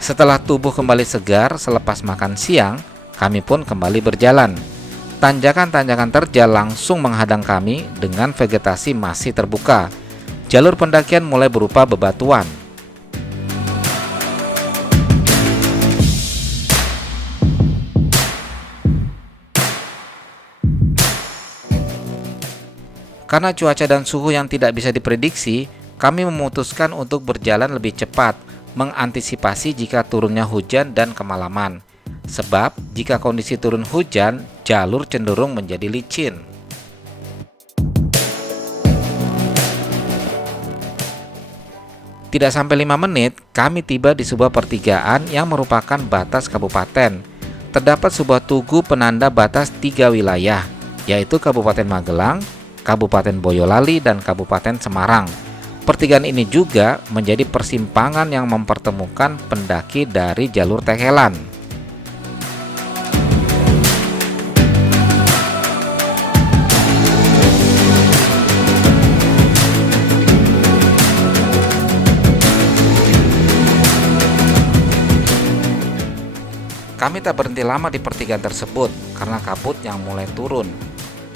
Setelah tubuh kembali segar selepas makan siang, kami pun kembali berjalan. Tanjakan-tanjakan terjal langsung menghadang kami dengan vegetasi masih terbuka. Jalur pendakian mulai berupa bebatuan. Karena cuaca dan suhu yang tidak bisa diprediksi, kami memutuskan untuk berjalan lebih cepat, mengantisipasi jika turunnya hujan dan kemalaman. Sebab, jika kondisi turun hujan, jalur cenderung menjadi licin. Tidak sampai 5 menit, kami tiba di sebuah pertigaan yang merupakan batas kabupaten. Terdapat sebuah tugu penanda batas 3 wilayah, yaitu Kabupaten Magelang, Kabupaten Boyolali, dan Kabupaten Semarang. Pertigaan ini juga menjadi persimpangan yang mempertemukan pendaki dari jalur Tehelan. Kami tak berhenti lama di pertigaan tersebut karena kabut yang mulai turun.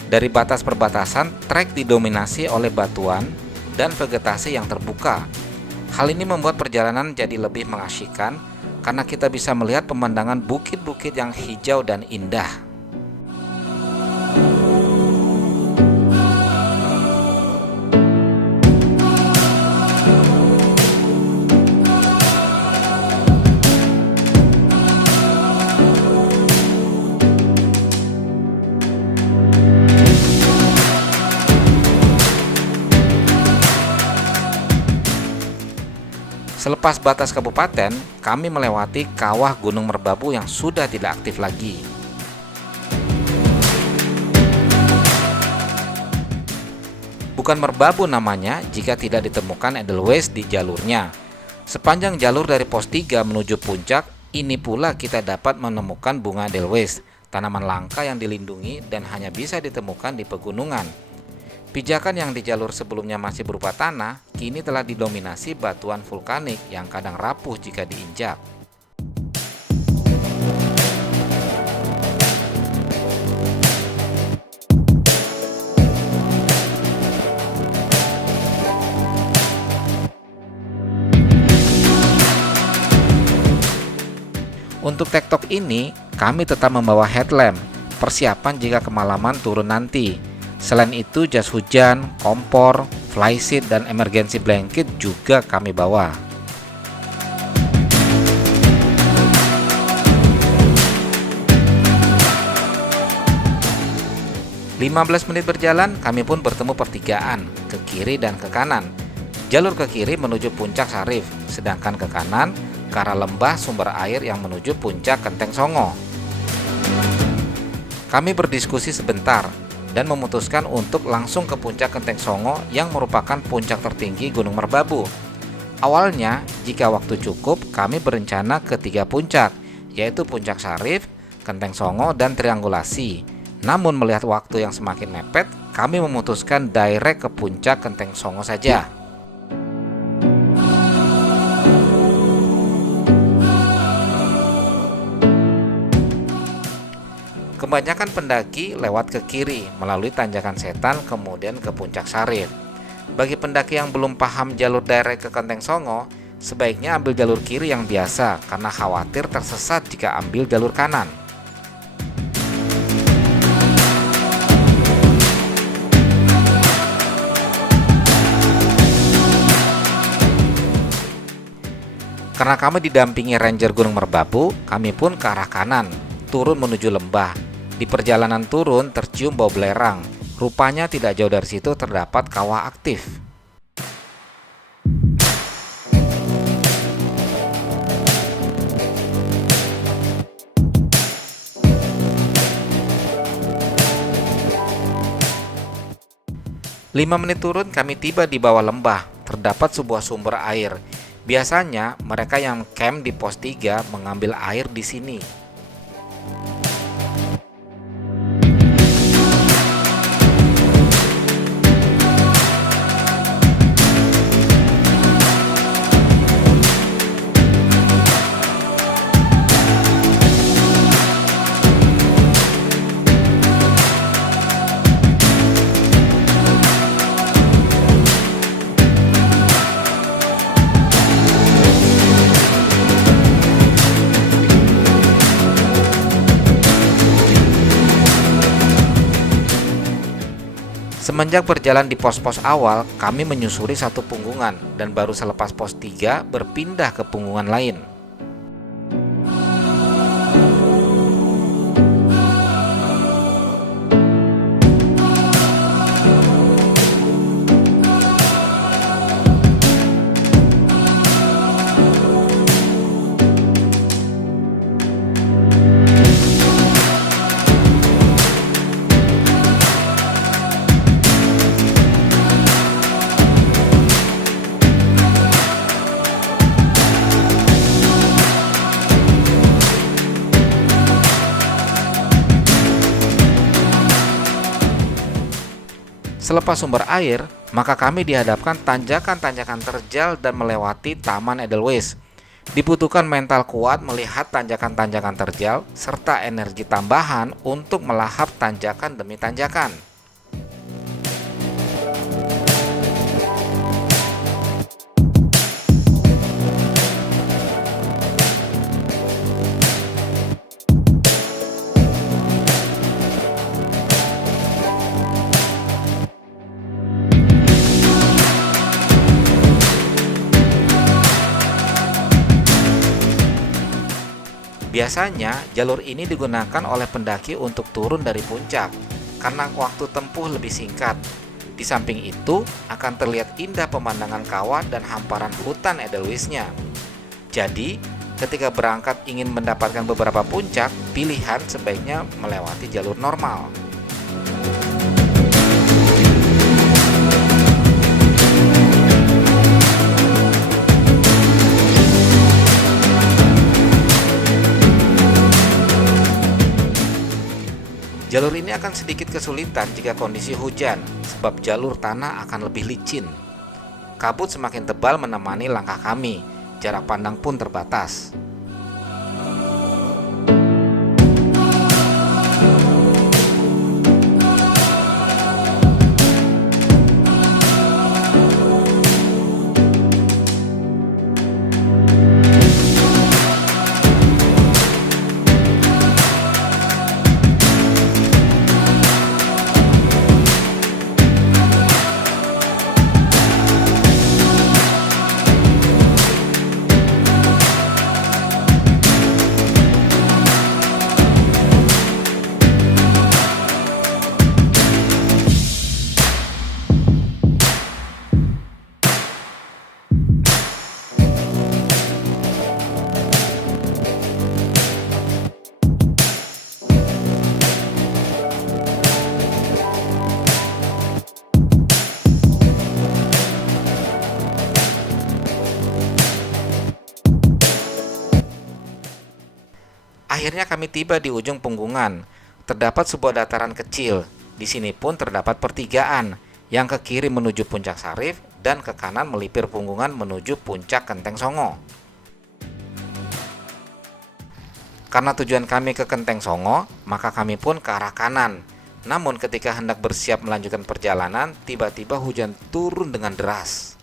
Dari batas perbatasan, trek didominasi oleh batuan dan vegetasi yang terbuka. Hal ini membuat perjalanan jadi lebih mengasyikkan karena kita bisa melihat pemandangan bukit-bukit yang hijau dan indah. Selepas batas kabupaten, kami melewati kawah Gunung Merbabu yang sudah tidak aktif lagi. Bukan merbabu namanya jika tidak ditemukan edelweiss di jalurnya. Sepanjang jalur dari pos 3 menuju puncak, ini pula kita dapat menemukan bunga edelweiss, tanaman langka yang dilindungi dan hanya bisa ditemukan di pegunungan. Pijakan yang di jalur sebelumnya masih berupa tanah, kini telah didominasi batuan vulkanik yang kadang rapuh jika diinjak. Untuk tektok ini, kami tetap membawa headlamp, persiapan jika kemalaman turun nanti. Selain itu, jas hujan, kompor, flysheet, dan emergency blanket juga kami bawa. Lima 15 menit berjalan, kami pun bertemu pertigaan, ke kiri dan ke kanan. Jalur ke kiri menuju puncak Sarif, sedangkan ke kanan ke arah lembah sumber air yang menuju puncak Kenteng Songo. Kami berdiskusi sebentar dan memutuskan untuk langsung ke puncak Kenteng Songo yang merupakan puncak tertinggi Gunung Merbabu. Awalnya, jika waktu cukup, kami berencana ke 3 puncak, yaitu Puncak Sarif, Kenteng Songo, dan Triangulasi. Namun melihat waktu yang semakin mepet, kami memutuskan direct ke puncak Kenteng Songo saja. Kebanyakan pendaki lewat ke kiri melalui Tanjakan Setan kemudian ke Puncak Sarif. Bagi pendaki yang belum paham jalur direct ke Kenteng Songo, sebaiknya ambil jalur kiri yang biasa karena khawatir tersesat jika ambil jalur kanan. Karena kami didampingi ranger Gunung Merbabu, kami pun ke arah kanan, turun menuju lembah. Di perjalanan turun tercium bau belerang. Rupanya tidak jauh dari situ terdapat kawah aktif. Lima menit turun kami tiba di bawah lembah. Terdapat sebuah sumber air. Biasanya mereka yang camp di pos 3 mengambil air di sini. Semenjak berjalan di pos-pos awal, kami menyusuri satu punggungan dan baru selepas pos 3 berpindah ke punggungan lain. Selepas sumber air, maka kami dihadapkan tanjakan-tanjakan terjal dan melewati Taman Edelweiss. Dibutuhkan mental kuat melihat tanjakan-tanjakan terjal serta energi tambahan untuk melahap tanjakan demi tanjakan. Biasanya, jalur ini digunakan oleh pendaki untuk turun dari puncak karena waktu tempuh lebih singkat. Di samping itu, akan terlihat indah pemandangan kawah dan hamparan hutan Edelweiss-nya. Jadi, ketika berangkat ingin mendapatkan beberapa puncak, pilihan sebaiknya melewati jalur normal. Jalur ini akan sedikit kesulitan jika kondisi hujan, sebab jalur tanah akan lebih licin. Kabut semakin tebal menemani langkah kami, jarak pandang pun terbatas. Akhirnya kami tiba di ujung punggungan. Terdapat sebuah dataran kecil. Di sini pun terdapat pertigaan, yang ke kiri menuju Puncak Sarif dan ke kanan melipir punggungan menuju Puncak Kenteng Songo. Karena tujuan kami ke Kenteng Songo, maka kami pun ke arah kanan. Namun ketika hendak bersiap melanjutkan perjalanan, tiba-tiba hujan turun dengan deras.